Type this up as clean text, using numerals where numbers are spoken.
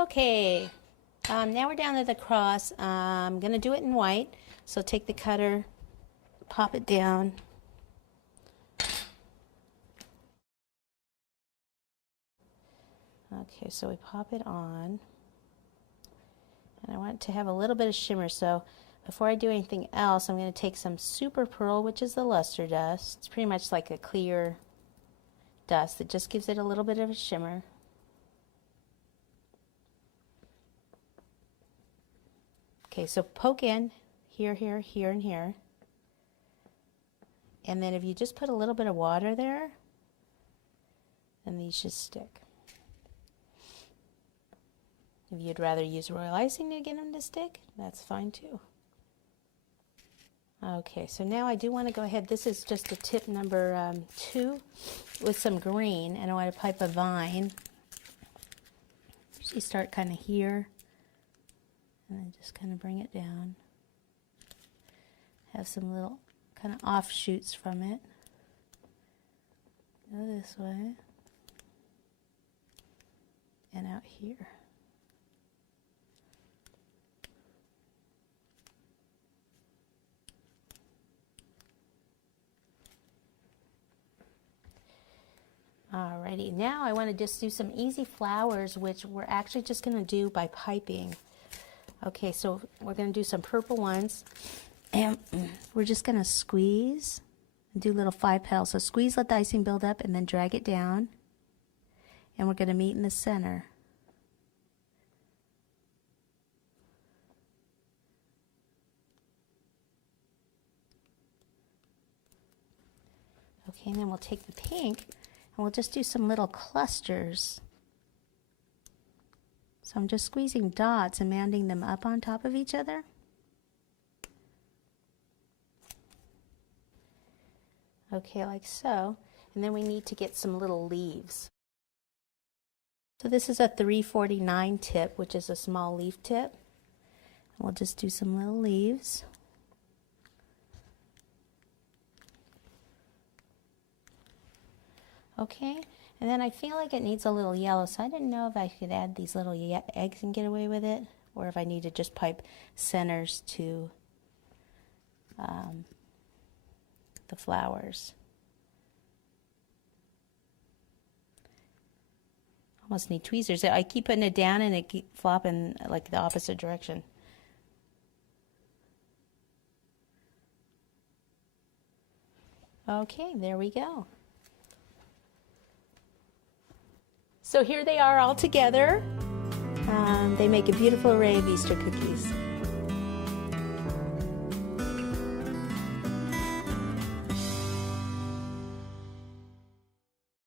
Okay, now we're down to the cross. I'm going to do it in white. So take the cutter, pop it down. Okay, so we pop it on. And I want it to have a little bit of shimmer. So before I do anything else, I'm going to take some Super Pearl, which is the luster dust. It's pretty much like a clear dust that just gives it a little bit of a shimmer. Okay, so poke in here, here, here, and here. And then if you just put a little bit of water there, then these should stick. If you'd rather use royal icing to get them to stick, that's fine too. Okay, so now I do want to go ahead. This is just a tip number 2 with some green, and I want to pipe a vine. Usually start kind of here, and then just kind of bring it down. Have some little kind of offshoots from it. Go this way, and out here. Alrighty, now I want to just do some easy flowers, which we're actually just going to do by piping. Okay, so we're going to do some purple ones, and we're just going to squeeze and do little 5 petals. So squeeze, let the icing build up, and then drag it down, and we're going to meet in the center. Okay, and then we'll take the pink, and we'll just do some little clusters. So I'm just squeezing dots and mounding them up on top of each other. Okay, like so. And then we need to get some little leaves. So this is a 349 tip, which is a small leaf tip. And we'll just do some little leaves. Okay, and then I feel like it needs a little yellow, so I didn't know if I could add these little eggs and get away with it, or if I need to just pipe centers to the flowers. Almost need tweezers. I keep putting it down and it keeps flopping like the opposite direction. Okay, there we go. So here they are all together. They make a beautiful array of Easter cookies.